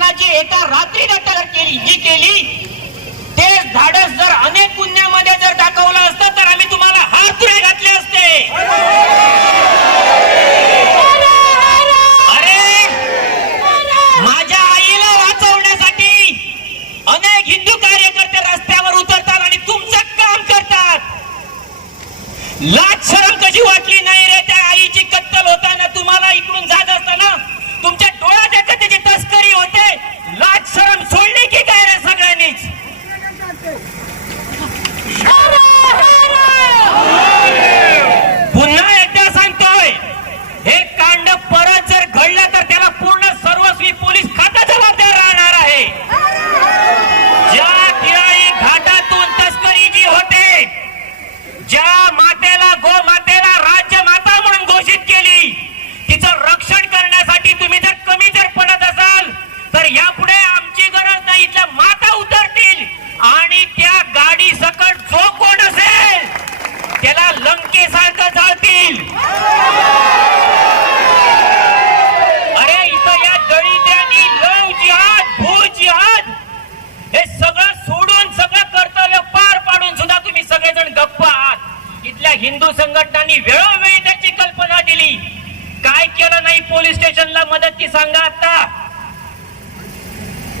मतदानाची एका रात्री जर केली जी केली ते धाडस जर अनेक पुण्यामध्ये जर दाखवलं असतं तर आम्ही तुम्हाला हार तुरे घातले असते. अरे माझ्या आईला वाचवण्यासाठी अनेक हिंदू कार्यकर्ते रस्त्यावर उतरतात आणि तुमचं काम करतात. लाज शरम कशी वाटली? नाही रे त्या आईची कत्तल होताना तुम्हाला इकडून जात असताना तुमच्या डोळ्याच्या त्याची तस्करी होते. लाज शरम सोडली की काय रे सगळ्यांनीच? पुन्हा एकदा सांगतोय हे कांड परत जर घडलं तर त्याला पूर्ण सर्वस्वी पोलीस खातं जबाबदार राहणार आहे ज्या ठिकाणी घाटातून तस्करी जी होते ज्या मातेला गो मातेला राज्य माता म्हणून घोषित केली तिचं रक्षण करण्यासाठी तुम्ही जर कमी जर पडत असाल तर यापुढे आमची गरज नाही इथल्या माता उतरतील आणि त्या गाडी सकट जो कोण असेल त्याला लंकेसारखं जाळतील. अरे इथं या दळिद्यांनी लव जिहाद भू जिहाद हे सगळं सोडून सगळं कर्तव्य पार पाडून सुद्धा तुम्ही सगळेजण गप्प आहात. इथल्या हिंदू संघटनांनी वेळोवेळी त्याची कल्पना दिली. काय केलं नाही पोलीस स्टेशनला मदत की सांगा आता.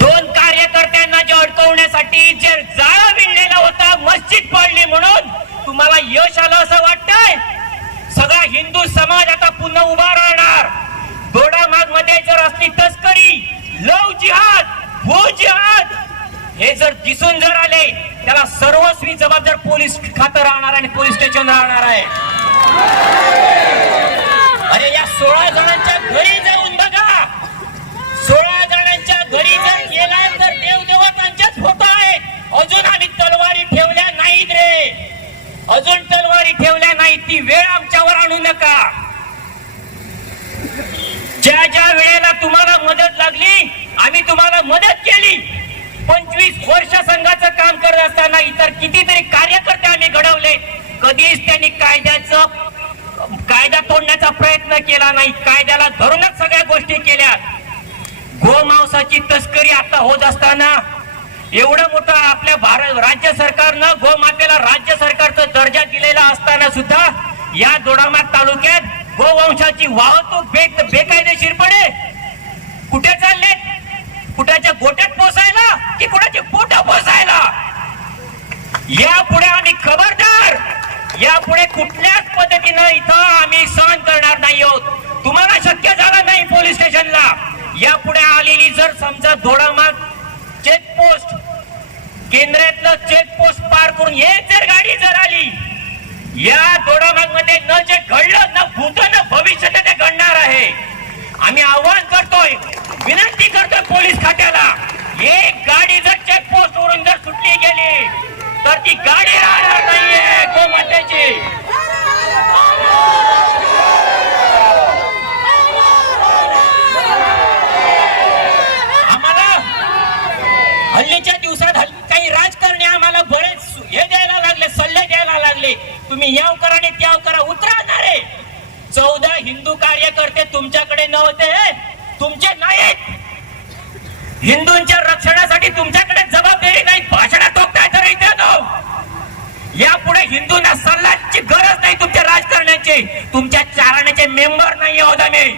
दोन कार्यकर्त्यांना जे अडकवण्यासाठी जे जाळं विणलेला होता मस्जिद पडली म्हणून. तुम्हाला यश आलं असं वाटतंय? सगळा हिंदू समाज आता पुन्हा उभा राहणार. दोडामागमध्ये जर असली तस्करी लव जिहाद भू जिहाद. हे जर दिसून जर आले त्याला सर्वस्वी जबाबदार पोलीस खातं राहणार आणि पोलीस स्टेशन राहणार आहे. अरे या सोळा जणांच्या घरी जाऊन बघा. सोळा जणांच्या घरी जर गेला तर देवदेवतांच्याच फोटो आहेत. अजून आम्ही तलवारी ठेवल्या नाहीत रे. अजून तलवारी ठेवल्या नाही ती वेळ आमच्यावर आणू नका. ज्या ज्या वेळेला तुम्हाला मदत लागली आम्ही तुम्हाला मदत केली. पंचवीस वर्ष संघाचं काम करत असताना इतर कितीतरी कार्यकर्ते आम्ही घडवले. कधीच त्यांनी कायद्याचं कायदा तोडण्याचा प्रयत्न केला नाही. कायद्याला धरूनच सगळ्या गोष्टी केल्या. गोमांसाची तस्करी आता होत असताना एवढं मोठं आपल्या भारत राज्य सरकारनं गोमातेला राज्य सरकारचा दर्जा दिलेला असताना सुद्धा या दोडामार्ग तालुक्यात गोवंशाची वाहतूक बे बेकायदेशीरपणे कुठे चालले कुठाच्या गोट्यात पोसायला की कुणाची पोट पोसायला? यापुढे आम्ही खबरदार. यापुढे कुठल्याच पद्धतीनं इथं आम्ही सहन करणार नाही आहोत. तुम्हाला शक्य झालं नाही पोलीस स्टेशनला. यापुढे आलेली जर समजा दोडामार्ग चेकपोस्ट केंद्रातलं चेकपोस्ट पार करून हे जर गाडी जर आली या दोडामाग न जे घडलं न भूत न भविष्य ते घडणार आहे. आम्ही आव्हान करतोय विनंती करतोय पोलीस खात्याला एक गाडी जर चेकपोस्ट वरून जर सुटली गेली तर ती गाडी राहणार नाहीये गोमातेची आम्हाला हल्लीच्या दिवसात हल्ली काही राजकारणी आम्हाला बरेच हे द्यायला लागले सल्ले द्यायला लागले. तुम्ही याव करा आणि त्याव करा. उतरणार आहे चौदा हिंदू कार्यकर्ते तुमच्याकडे नव्हते. तुमचे नाहीत. हिंदूंच्या रक्षणासाठी तुमच्याकडे जबाबदारी नाही. भाषणात टोकताय तर यापुढे हिंदूंना सल्लाची गरज नाही तुमच्या राजकारण्याची. तुमच्या चारण्याचे मेंबर नाही आहोत आम्ही.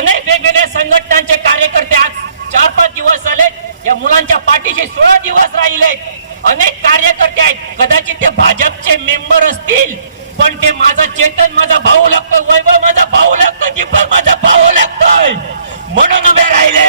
अनेक वेगवेगळ्या संघटनांचे कार्यकर्ते आज चार पाच दिवस झाले. या मुलांच्या पाठीशी सोळा दिवस राहिले. अनेक कार्यकर्ते आहेत. कदाचित ते भाजपचे मेंबर असतील. पण ते माझा चेतन माझा भाऊ लागतो वैभव माझा भाऊ लागतो दीपक माझा भाऊ लागतोय. म्हणून उभे राहिले.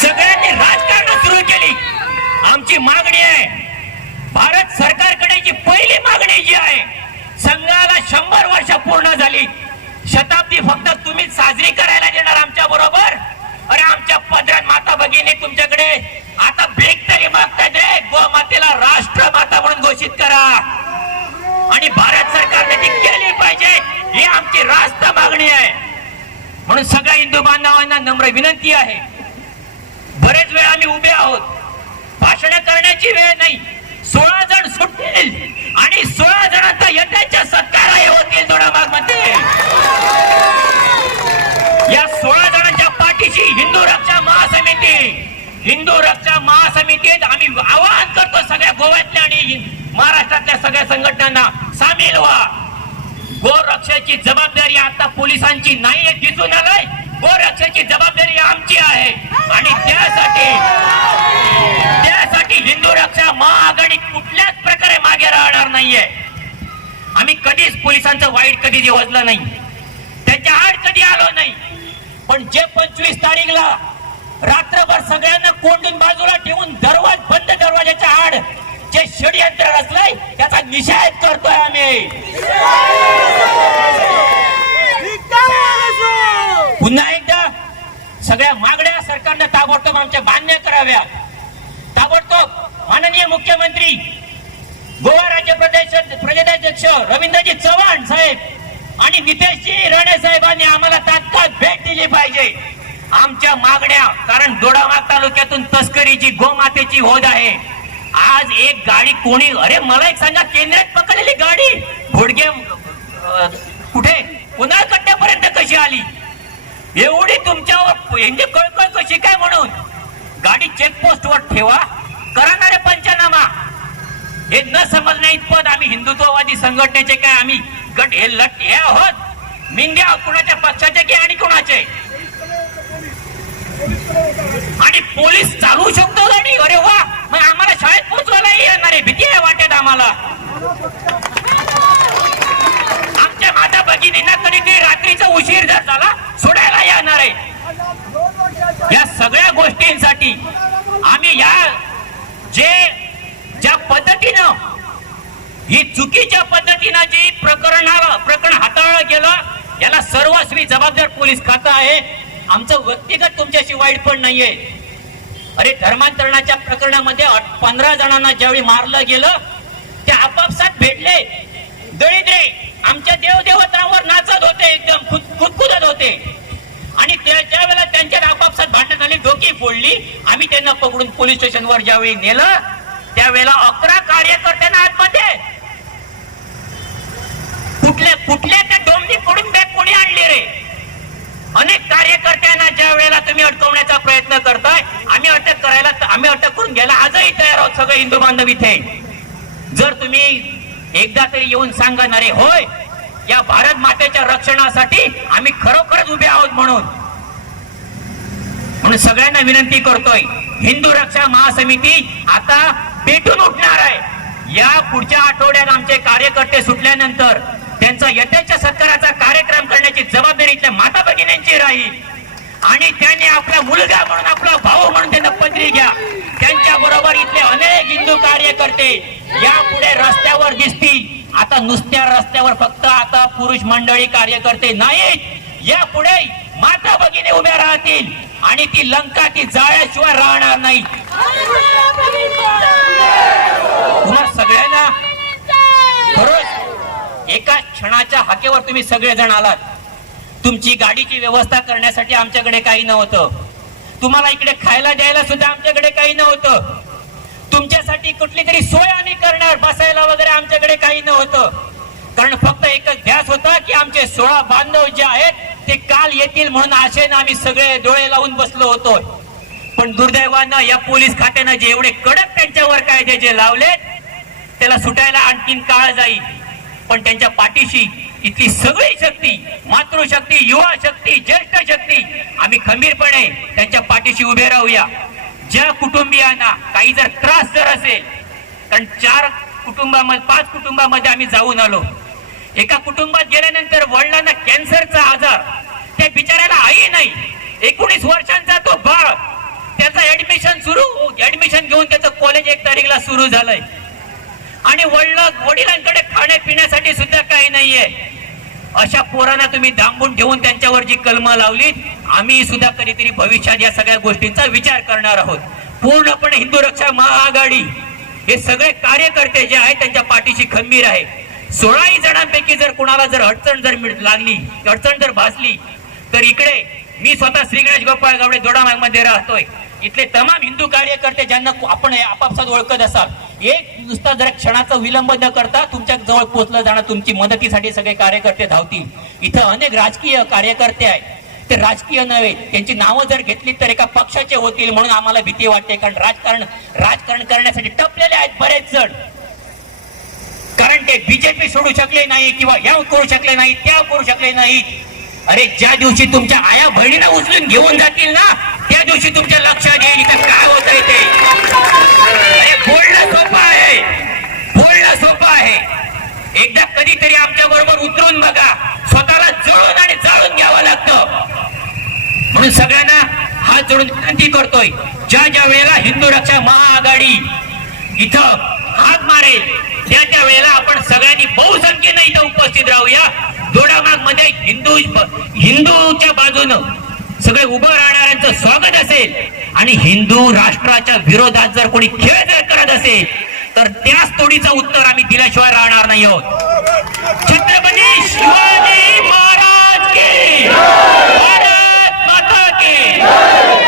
सगळ्यांनी राजकारण सुरू केली. आमची मागणी आहे भारत सरकारकडे आणि भारत सरकारने ती केली पाहिजे. ही आमची रास्त मागणी आहे. म्हणून सगळ्या हिंदू बांधवांना नम्र विनंती आहे. बरेच वेळ आम्ही उभे आहोत. भाषण करण्याची वेळ नाही. सोळा जण सुटतील आणि सोळा जणांचा यज्ञाच्या सत्कारा होतील दोडामागमध्ये या सोळा जणांच्या पाठीशी हिंदू रक्षा महासमिती. हिंदू रक्षा महासमितीत आम्ही आवाहन करतो सगळ्या गोव्यातल्या आणि महाराष्ट्रातल्या सगळ्या संघटनांना सामील व्हा. गोरक्षाची जबाबदारी आता पोलिसांची नाही दिसून आलंय. गोरक्षाची जबाबदारी आमची आहे. आणि त्यासाठी त्यासाठी हिंदू रक्षा महाआघाडी कुठल्याच प्रकारे मागे राहणार नाहीये. आम्ही कधीच पोलिसांचं वाईट कधी दिवसलं नाही. त्यांच्या आड कधी आलो नाही. पण जे पंचवीस तारीखला रात्रभर सगळ्यांना कोंडून बाजूला ठेवून दरवाज बंद दरवाजाच्या आड जे षडयंत्र रचलंय त्याचा निषेध करतोय आम्ही. पुन्हा एकदा सगळ्या मागण्या सरकारनं ताबडतोब आमच्या मान्य कराव्या. ताबडतोब माननीय मुख्यमंत्री गोवा राज्य प्रदेश प्रदेशाध्यक्ष रवींद्रजी चव्हाण साहेब आणि नितेशजी राणे साहेबांनी आम्हाला तात्काळ भेट दिली पाहिजे. आमच्या मागण्या कारण दोडामाग तालुक्यातून तस्करीची गोमातेची होद आहे. आज एक गाडी कोणी अरे मला एक सांगा केंद्रात पकडलेली गाडी. घोडगे कुठे? पुन्हा कट्ट्यापर्यंत कशी आली? एवढी तुमच्यावर म्हणजे कळकळ कशी काय म्हणून? गाडी चेकपोस्ट वर ठेवा. करणारे पंचनामा. हे न समजण्या इतपत आम्ही हिंदुत्ववादी संघटनेचे काय आम्ही गट हे लट हे आहोत. मिंग्या कुणाच्या पक्षाचे की आणि कुणाचे? आणि पोलीस चालू शकतो नाही? अरे वा! मग आम्हाला शाळेत पोहोचवायला येणार आहे. भीती आहे वाटत आम्हाला. आमच्या माता भगिनींना कधीतरी रात्रीचा उशीर जर झाला सोडायला येणार आहे. या सगळ्या गोष्टींसाठी आम्ही या जे ज्या पद्धतीनं ही चुकीच्या पद्धतीनं जी प्रकरण प्रकरण हाताळलं गेलं याला सर्वस्वी जबाबदार पोलीस खातं आहे. आमचं व्यक्तिगत तुमच्याशी वाईट पण नाहीये. अरे धर्मांतरणाच्या प्रकरणामध्ये पंधरा जणांना ज्यावेळी मारलं गेलं ते आपापसात भेटले. दळिद्रे आमच्या देवदेवतांवर नाचत होते एकदम कुदकुदत होते. आणि त्या ज्या वेळेला त्यांच्या आपापसात भांडण झाली डोकी फोडली आम्ही त्यांना पकडून पोलीस स्टेशनवर ज्यावेळी नेलं त्यावेळेला अकरा कार्यकर्त्यांना आतमध्ये. कुठल्या कुठल्या त्या डोंबी पडून बॅग कोणी आणली रे? अनेक कार्यकर्त्यांना ज्या वेळेला तुम्ही अडकवण्याचा प्रयत्न करताय आम्ही अटक करायला आम्ही अटक करून घ्यायला आजही तयार आहोत सगळे हिंदू बांधव इथे. जर तुम्ही एकदा तरी येऊन सांगणार होय या भारत मातेच्या रक्षणासाठी आम्ही खरोखरच उभे आहोत म्हणून. म्हणून सगळ्यांना विनंती करतोय हिंदू रक्षा महासमिती आता पेटून उठणार आहे. या पुढच्या आठवड्यात आमचे कार्यकर्ते सुटल्यानंतर त्यांचा यथेच्या सत्काराचा कार्यक्रम करण्याची जबाबदारी इथल्या माता भगिनींची राहील. आणि त्यांनी आपला मुलगा म्हणून आपला भाऊ म्हणून त्यांना पदरी घ्या. त्यांच्या बरोबर इथले अनेक हिंदू कार्यकर्ते यापुढे रस्त्यावर दिसतील. आता नुसत्या रस्त्यावर फक्त आता पुरुष मंडळी कार्यकर्ते नाहीत. यापुढे माता भगिनी उभ्या राहतील. आणि ती लंका ती जाळ्याशिवाय राहणार नाही. तुम्हा सगळ्यांना खरोच एका क्षणाच्या हाकेवर तुम्ही सगळेजण आलात. तुमची गाडीची व्यवस्था करण्यासाठी आमच्याकडे काही नव्हतं. तुम्हाला इकडे खायला द्यायला सुद्धा आमच्याकडे काही नव्हतं. तुमच्यासाठी कुठली तरी सोय आम्ही करणार बसायला वगैरे आमच्याकडे काही नव्हतं. कारण फक्त एकच ध्यास होता की आमचे सोळा बांधव जे आहेत ते काल येतील म्हणून आशेनं आम्ही सगळे डोळे लावून बसलो होतो पण दुर्दैवानं या पोलीस खात्यानं जे एवढे कडक त्यांच्यावर कायदे जे लावलेत त्याला सुटायला आणखीन काळ जाईल. पण त्यांच्या पाठीशी इथली सगळी शक्ती मातृशक्ती युवा शक्ती ज्येष्ठ शक्ती आम्ही खंबीरपणे त्यांच्या पाठीशी उभे राहूया. ज्या कुटुंबियांना काही जर त्रास जर असेल कारण चार कुटुंबामध्ये पाच कुटुंबामध्ये आम्ही जाऊन आलो. एका कुटुंबात गेल्यानंतर वडिलांना कॅन्सरचा आजार त्या बिचाऱ्याला आई नाही. एकोणीस वर्षांचा तो बाळ त्याचं ऍडमिशन सुरू ऍडमिशन घेऊन त्याचं कॉलेज एक तारीखला सुरू झालंय. आणि वडील वडिलांकडे खाण्यापिण्यासाठी सुद्धा काही नाहीये. अशा पोरांना तुम्ही दांबून ठेवून त्यांच्यावर जी कलम लावली आम्ही सुद्धा कधीतरी भविष्यात या सगळ्या गोष्टींचा विचार करणार आहोत. पूर्णपणे हिंदू रक्षा महाआघाडी हे सगळे कार्यकर्ते जे आहेत त्यांच्या पाठीशी खंबीर आहे. सोळाही जणांपैकी जर कुणाला जर अडचण जर मिळ- लागली अडचण जर भासली तर इकडे मी स्वतः श्रीगणेश गोपाळ गावडे दोडामागमध्ये राहतोय. इथले तमाम हिंदू कार्यकर्ते ज्यांना आपण आपापसात ओळखत असाल एक नुसता जर क्षणाचा विलंब न करता तुमच्या जवळ पोहोचलं जाणं तुमची मदतीसाठी सगळे कार्यकर्ते धावतील. इथं अनेक राजकीय कार्यकर्ते आहेत. ते राजकीय नव्हे त्यांची नावं जर घेतली तर एका पक्षाचे होतील म्हणून आम्हाला भीती वाटते. कारण राजकारण राजकारण करण्यासाठी टपलेले आहेत बरेच जण. कारण ते बीजेपी सोडू शकले नाही किंवा या करू शकले नाही त्या करू शकले नाही. अरे ज्या दिवशी तुमच्या आया बहिणीला उचलून घेऊन जातील ना त्या दिवशी तुमच्या लक्षात येईल इथं काय होत ते अरे बोलणं सोपं आहे बोलणं सोपं आहे एकदा कधीतरी आमच्या बरोबर उतरून बघा स्वतःला जळून आणि जाळून घ्यावं लागतं मी सगळ्यांना हात जोडून विनंती करतोय ज्या ज्या वेळेला हिंदू रक्षा महाआघाडी इथं हात मारेल त्या त्या वेळेला आपण सगळ्यांनी बहुसंख्येनं इथं उपस्थित राहूया. दोडामागमध्ये हिंदू हिंदूच्या बाजूनं सगळे उभं राहणाऱ्यांचं स्वागत असेल आणि हिंदू राष्ट्राच्या विरोधात जर कोणी खेळ जर करत असेल तर त्याच तोडीचं उत्तर आम्ही दिल्याशिवाय राहणार नाही आहोत. छत्रपती शिवाजी महाराज की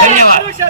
ధన్యవాదాలు